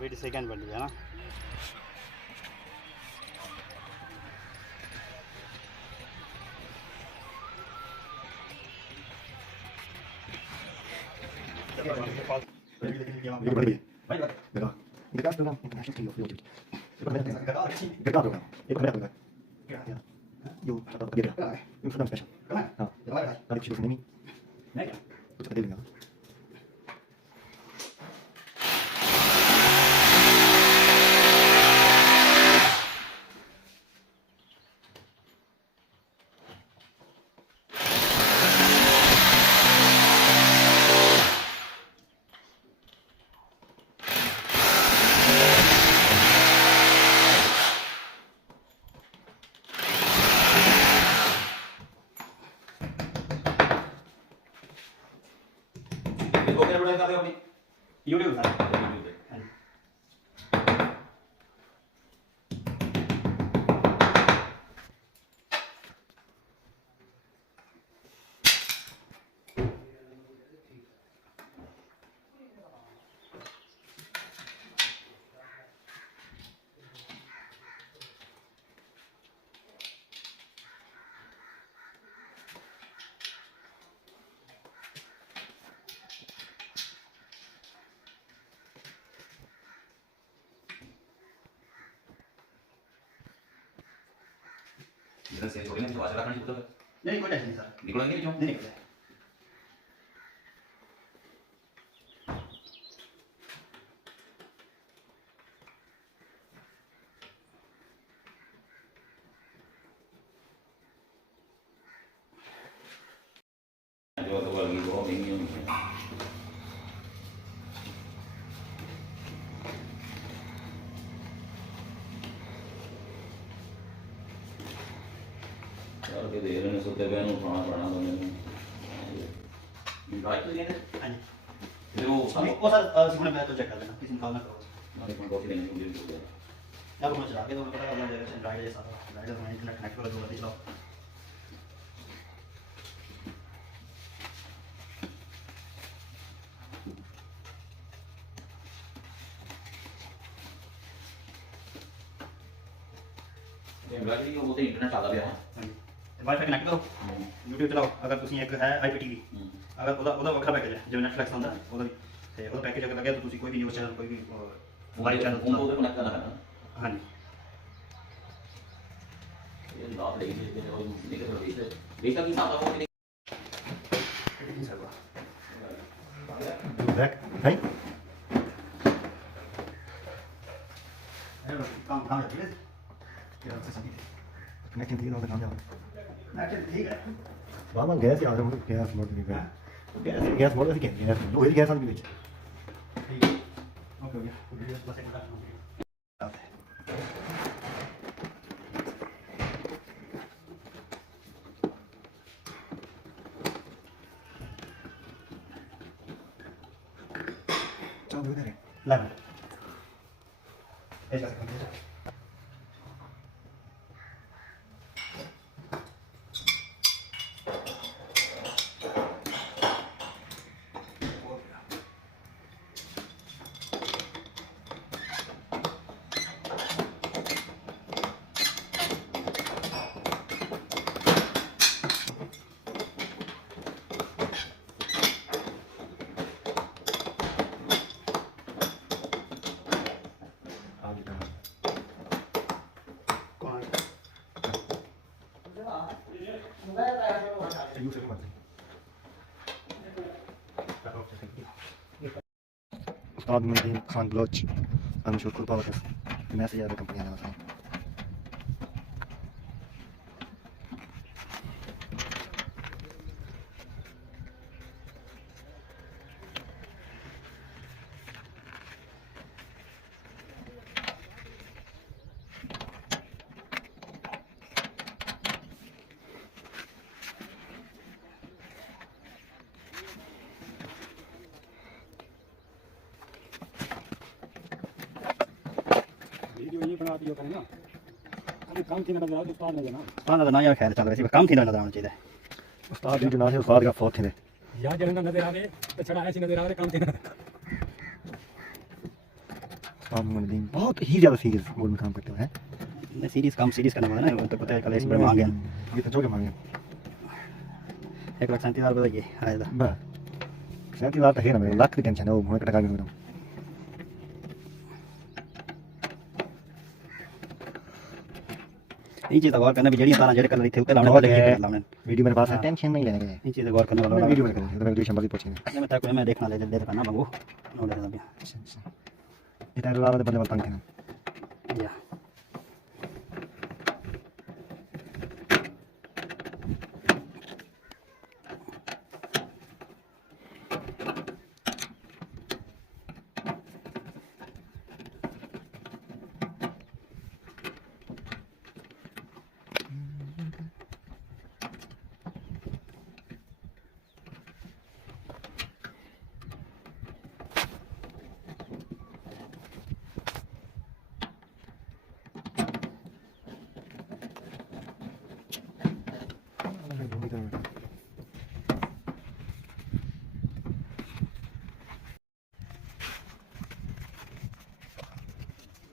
20 second बन गया ना। YouTube sir Se corriendo va a hacer la carne नहीं कोई टेंशन नहीं सर निकलेंगे क्यों नहीं निकले जो तो वाली बहुत महंगी होती है यार के दे रहे हैं सोते हुए ना खाना पड़ना बने राइट तो ये हाँ जी फिर वो वो सर सिमरन मैं तो चेक कर लेना किसी निकाल ना करो हमारे को कॉफी लेने के लिए अब मैं चला के तो पता लग जाएगा ड्राइवर जैसा ड्राइवर में इंटरनेट कनेक्ट कर दूंगा चलाओ एम्ब्रॉयडरी वो तो इंटरनेट चलता पिया हाँ जी वाईफाई कनेक्ट करो YouTube चलाओ अगर ਤੁਸੀਂ ਇੱਕ ਹੈ IPTV अगर ਉਹਦਾ ਵੱਖਰਾ ਪੈਕੇਜ ਹੈ ਜਿਵੇਂ Netflix ਹੁੰਦਾ ਉਹਦਾ ਵੀ ਤੇ ਉਹਦਾ ਪੈਕੇਜ ਅਗਰ ਲੱਗਿਆ ਤਾਂ ਤੁਸੀਂ ਕੋਈ ਵੀ ਨਿਊਜ਼ ਚੈਨਲ ਕੋਈ ਵੀ ਮੋਬਾਈਲ ਚੈਨਲ फोन तो कनेक्ट करना है ना हाँ जी ये लाभ लेके देते हैं और लेके तो बेचता की साथ वो बैक भाई काम काम है क्या आपसे सही कनेक्टिंग ठीक है काम जाओ ठीक है बाबा गैस आ जाओ गैस मोड़ नहीं गया गैस मोड़ से क्या गैस लोहे की गैस आनी बीच ठीक है ओके हो गया बस एक मिनट चलो इधर है लग ऐसा से कर उस्ताद मुनीर खान बलोच मशहूर खुरपा वक़्त मैसेज आ रहा कंपनी आने वाला है वीडियो ये बना दिया करें ना अभी काम थी नजर आ तो उस्ताद नजर ना उस्ताद ना या खैर चल वैसे काम थी नजर आना चाहिए उस्ताद भी जनाजे उस्ताद का फौत थे या जरना नजर आवे तो छड़ा ऐसी नजर आवे काम थी ना बहुत ही ज़्यादा सीरियस मोड में काम करते हैं। सीरीज काम सीरीज करना होगा ना, तो पता है कल इस बड़े मांगे ये तो जो के मांगे 1,37,000 बताइए आया था। बस 37,000 तो है ना मेरे, लाख की टेंशन है वो, मैं टका भी हो ये चीज़ गौर करना भी जड़ी तारा जड़े कर रही थे उते लाने वाले लाने वीडियो मेरे पास है, टेंशन नहीं लेने ये चीज़ गौर करने वाला वीडियो में करूँगा तो मैं वीडियो शंबर भी पहुँचेंगे। मैं तक मैं देखना ले दे करना मंगो नो ले दे अच्छा ये टायर वाला बदले वाला पंखे ना या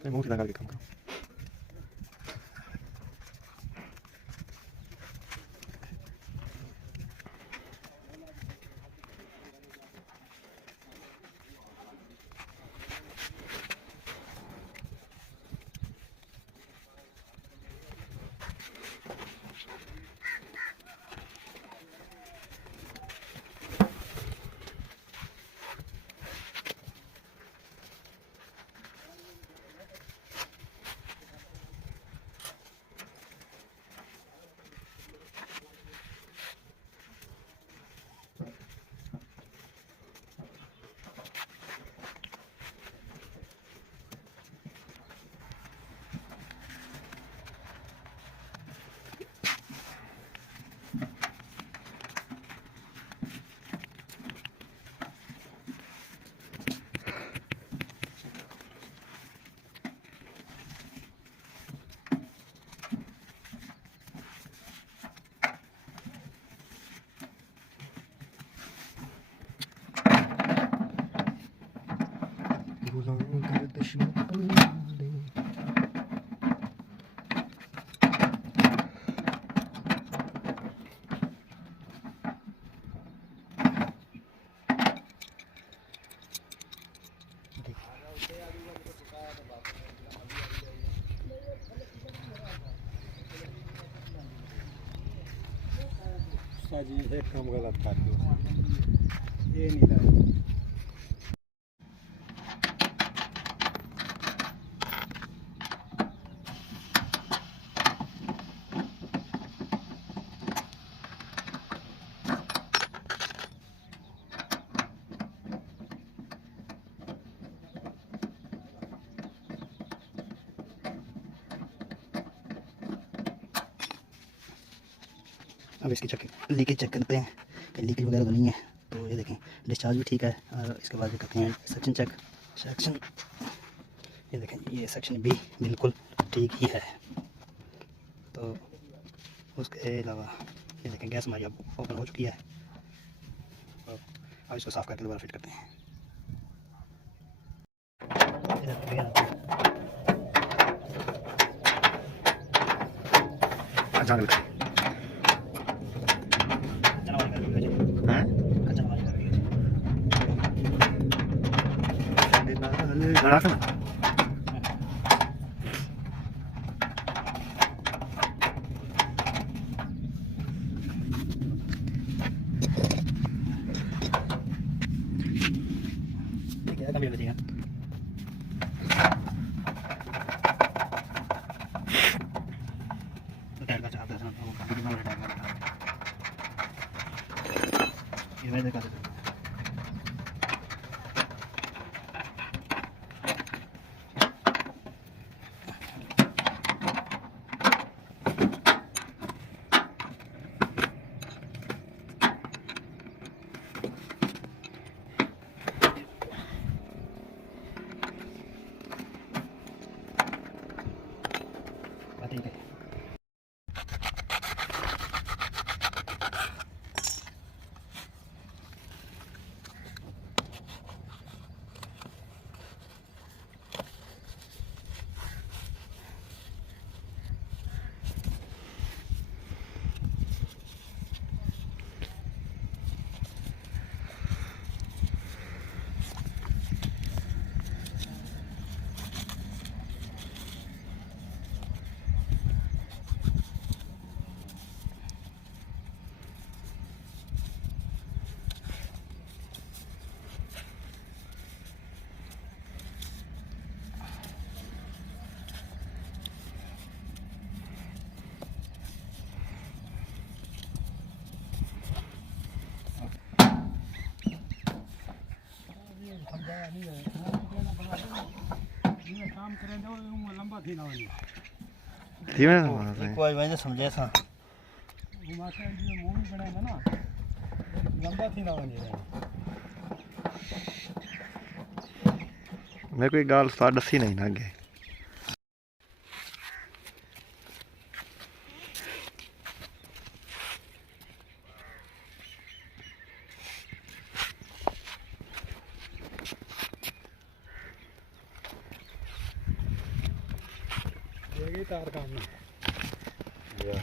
मैं मुंह से लगा के काम करूँ। जी एक काम गलत कर दिया, ये नहीं लाया। अब इसकी लीकेज चेक करते हैं कि लीकेज वगैरह तो नहीं है। तो ये देखें डिस्चार्ज भी ठीक है। और इसके बाद करते हैं सेक्शन चेक। सेक्शन ये देखें, ये सेक्शन भी बिल्कुल ठीक ही है। तो उसके अलावा ये देखें गैस हमारी अब ओपन हो चुकी है। अब इसको साफ़ करके दोबारा फिट करते हैं। राखना कभी बचेगा। टायर का चार्ज ये मैं दिखा देता हूँ। ठीक है। नहीं है ये काम करें तो वो लंबा थी ना वही धीमे कोई वजह समझे सा वो माथे जो मूवी बनाएगा ना लंबा थी ना वही मैं कोई गाल उस्ताद दसी नहीं ना अगे ये गई तार काम में या